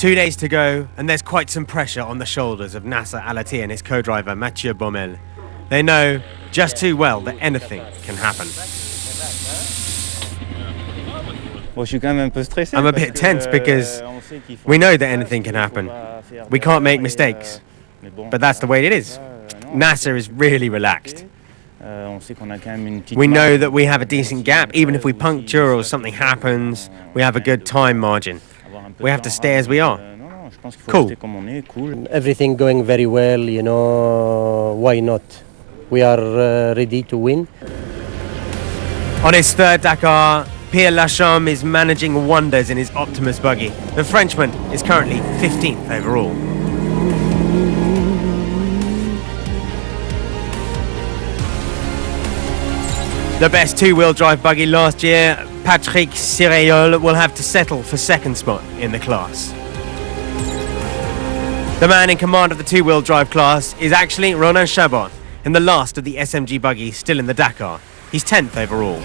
2 days to go, and there's quite some pressure on the shoulders of Nasser Al-Attiyah and his co-driver Mathieu Baumel. They know just too well that anything can happen. I'm a bit tense because we know that anything can happen. We can't make mistakes, but that's the way it is. Nasser is really relaxed. We know that we have a decent gap. Even if we puncture or something happens, we have a good time margin. We have to stay as we are. Cool. Everything going very well, you know, why not? We are ready to win. On his third Dakar, Pierre Lachambe is managing wonders in his Optimus buggy. The Frenchman is currently 15th overall. The best two-wheel drive buggy last year, Patrick Sirayol, will have to settle for second spot in the class. The man in command of the two-wheel drive class is actually Ronan Chabot, in the last of the SMG buggies still in the Dakar. He's 10th overall.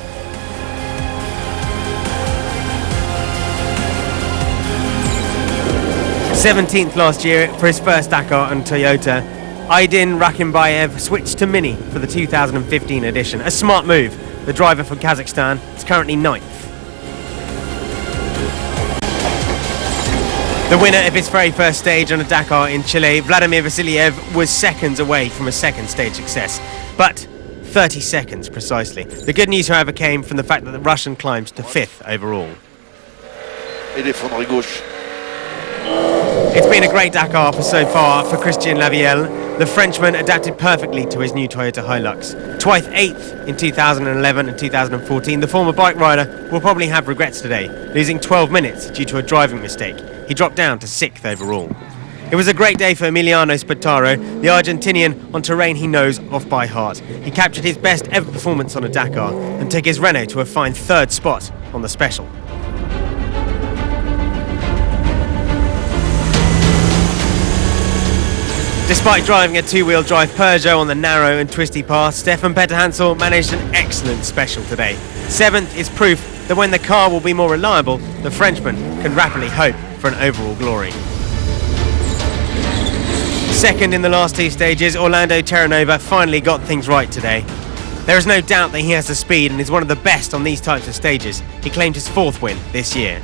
'17th last year for his first Dakar on Toyota, Aydin Rakimbayev switched to Mini for the 2015 edition. A smart move. The driver from Kazakhstan is currently 9th. The winner of his very first stage on a Dakar in Chile, Vladimir Vasiliev, was seconds away from a second stage success, but 30 seconds precisely. The good news, however, came from the fact that the Russian climbs to 5th overall. It's been a great Dakar so far for Christian Lavielle. The Frenchman adapted perfectly to his new Toyota Hilux. Twice 8th in 2011 and 2014, the former bike rider will probably have regrets today, losing 12 minutes due to a driving mistake. He dropped down to 6th overall. It was a great day for Emiliano Spataro, the Argentinian, on terrain he knows off by heart. He captured his best ever performance on a Dakar and took his Renault to a fine 3rd spot on the special. Despite driving a two-wheel drive Peugeot on the narrow and twisty path, Stefan Peterhansel managed an excellent special today. 7th is proof that when the car will be more reliable, the Frenchman can rapidly hope for an overall glory. 2nd in the last 2 stages, Orlando Terranova finally got things right today. There is no doubt that he has the speed and is one of the best on these types of stages. He claimed his 4th win this year.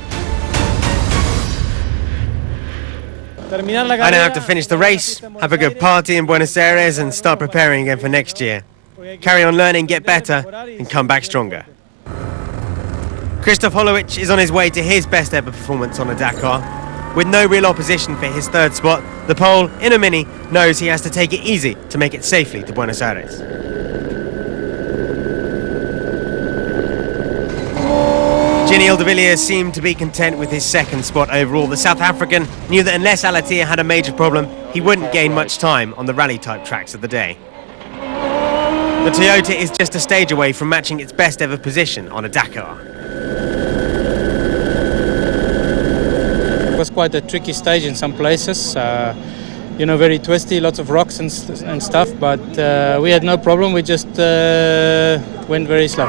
I now have to finish the race, have a good party in Buenos Aires and start preparing again for next year. Carry on learning, get better and come back stronger. Christoph Holowich is on his way to his best ever performance on a Dakar. With no real opposition for his 3rd spot, the Pole, in a Mini, knows he has to take it easy to make it safely to Buenos Aires. Giniel de Villiers seemed to be content with his 2nd spot overall. The South African knew that unless Al-Attiyah had a major problem, he wouldn't gain much time on the rally-type tracks of the day. The Toyota is just a stage away from matching its best ever position on a Dakar. It was quite a tricky stage in some places. You know, very twisty, lots of rocks and stuff, but we had no problem. We just went very slow.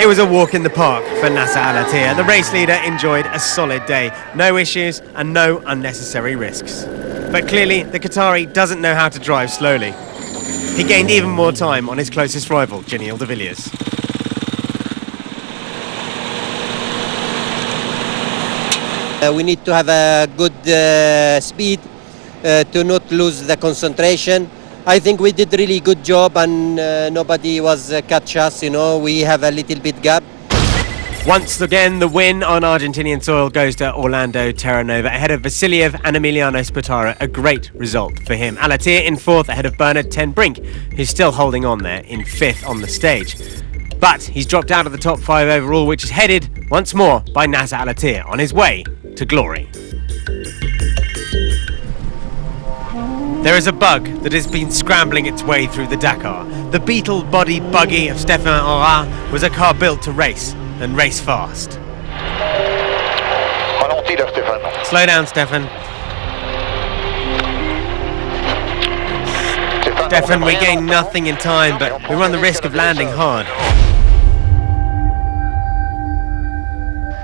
It was a walk in the park for Nasser Al-Attiyah. The race leader enjoyed a solid day. No issues and no unnecessary risks. But clearly, the Qatari doesn't know how to drive slowly. He gained even more time on his closest rival, Giniel de Villiers. We need to have a good speed to not lose the concentration. I think we did really good job and nobody was catch us, you know, we have a little bit gap. Once again, the win on Argentinian soil goes to Orlando Terranova ahead of Vasiliev and Emiliano Spataro. A great result for him. Al-Attiyah in 4th ahead of Bernard Ten Brink, who's still holding on there in 5th on the stage. But he's dropped out of the top 5 overall, which is headed once more by Nasser Al-Attiyah on his way to glory. There is a bug that has been scrambling its way through the Dakar. The beetle-bodied buggy of Stéphane Aura was a car built to race, and race fast. Slow down, Stefan. Stefan, we gain nothing in time, but we run the risk of landing hard.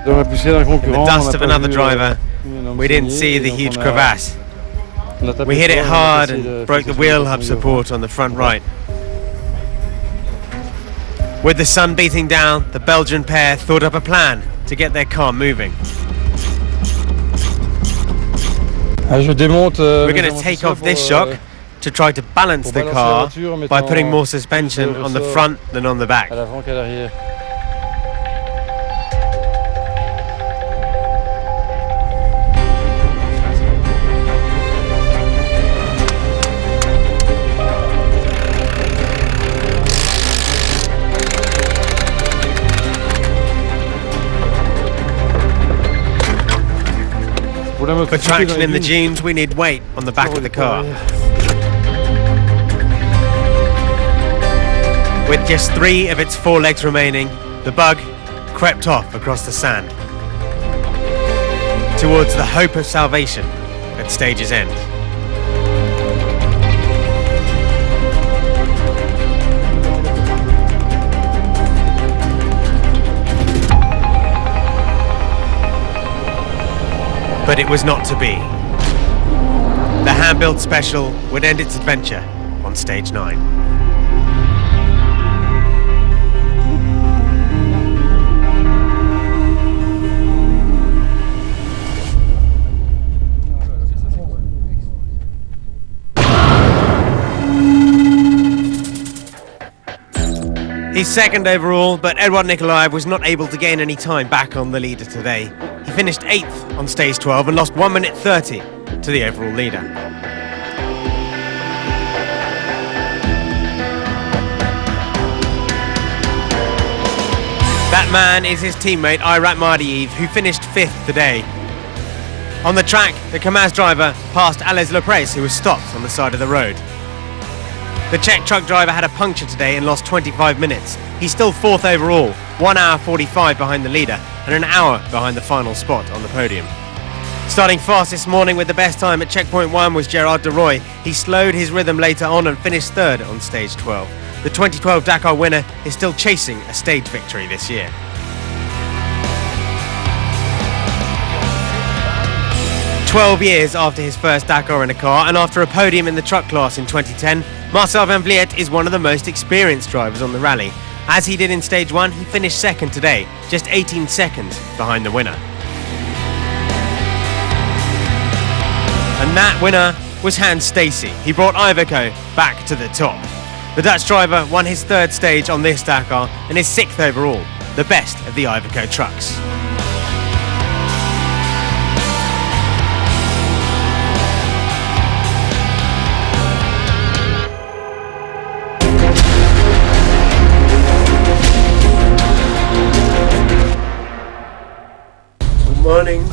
In the dust of another driver, We didn't see the huge crevasse. We hit it hard and broke the wheel hub support on the front right. With the sun beating down, the Belgian pair thought up a plan to get their car moving. We're going to take off this shock to try to balance the car by putting more suspension on the front than on the back. For traction in the dunes, we need weight on the back of the car. With just 3 of its 4 legs remaining, the bug crept off across the sand towards the hope of salvation at stage's end. But it was not to be. The hand-built special would end its adventure on stage 9. He's second overall, but Eduard Nikolaev was not able to gain any time back on the leader today. He finished 8th on stage 12 and lost 1 minute 30 to the overall leader. That man is his teammate Irat Mardiev, who finished 5th today. On the track, the Kamaz driver passed Ales Lopres, who was stopped on the side of the road. The Czech truck driver had a puncture today and lost 25 minutes. He's still 4th overall, 1 hour 45 behind the leader and an hour behind the final spot on the podium. Starting fast this morning with the best time at checkpoint 1 was Gerard de Roy. He slowed his rhythm later on and finished 3rd on stage 12. The 2012 Dakar winner is still chasing a stage victory this year. "12 years after his first Dakar in a car and after a podium in the truck class in 2010, Marcel Van Vliet is one of the most experienced drivers on the rally. As he did in stage 1, he finished 2nd today, just 18 seconds behind the winner. And that winner was Hans Stacey. He brought Iveco back to the top. The Dutch driver won his 3rd stage on this Dakar and is 6th overall, the best of the Iveco trucks. Morning,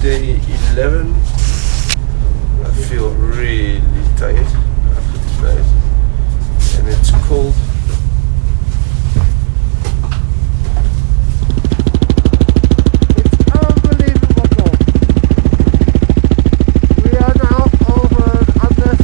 day 11. I feel really tired after this night, and it's cold. It's unbelievable cold. We are now over Andes.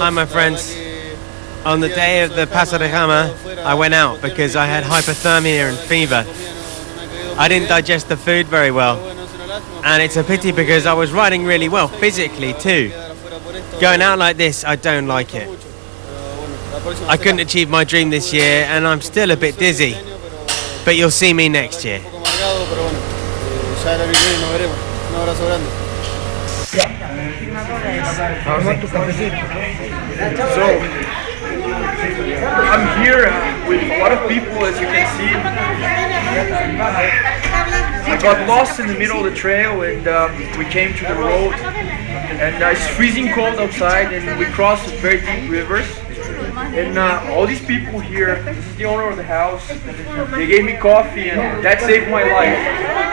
Hi my friends. On the day of the Paso de Gama, I went out because I had hypothermia and fever. I didn't digest the food very well. And it's a pity because I was riding really well, physically too. Going out like this, I don't like it. I couldn't achieve my dream this year and I'm still a bit dizzy. But you'll see me next year. So, I'm here with a lot of people, as you can see. I got lost in the middle of the trail and we came to the road. and it's freezing cold outside, and we cross very deep rivers. And all these people here, this is the owner of the house, they gave me coffee, and that saved my life.